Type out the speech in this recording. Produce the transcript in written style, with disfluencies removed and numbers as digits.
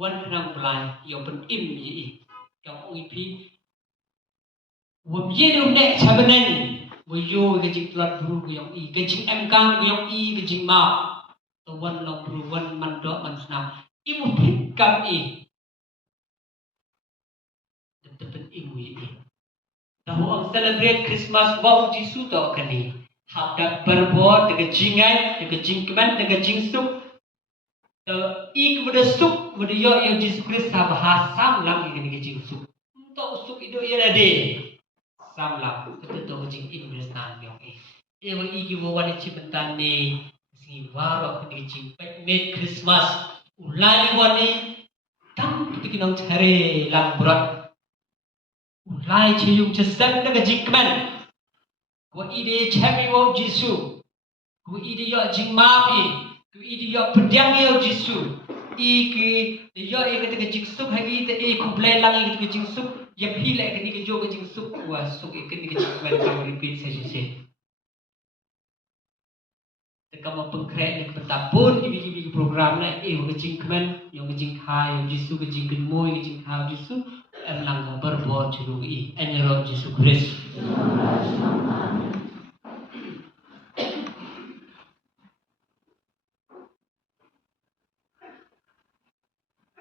วันพนังปลายยอมเป็นอิ่มยี่กับองค์พี่วันยี่รุ่งเด็กชาวบ้านวันโยกจิงตลอดบรูกยองอีกจิงเอ็มกังยองอีกจิงมาตัววันลองบรูวันมันดอกมันสนามอิมุพิษกับอีแต่เป็นอิมุยี่แต่หัวองค์ celebrate Christmas บอกจิสุต่อกันนี่หากดับberbuat dengan jingai dengan jingkeman dengan jingsuk ik pada suk pada yo yang Yesus Kristus bahasa lam ini ke jingsuk untuk suk itu ia ada sam lam betul jing Inggris nan yo wang iki wawan cipentan ni sing waro ke jing picnic Christmas ulai wani tam kita nang cari lam berat ulai cium cesan dengan jingkeman Ku ide cemi wo Jisu, ku ide yo jing mapi, ku ide yo pedang yo Jisu. Iki yo ketika jing suk hari te ku blay lang ketika jing suk, ya pile ketika jo ke jing suk wa suk ketika jing ban kau repeat saja. Teka mau pengkret ni petapun ibi program na ke jing kemen, yo ke jing khai yo Jisu ke jing kenmoy ke jing khai Jisu, em lang berbuat juru i, enero Jisu Kristus.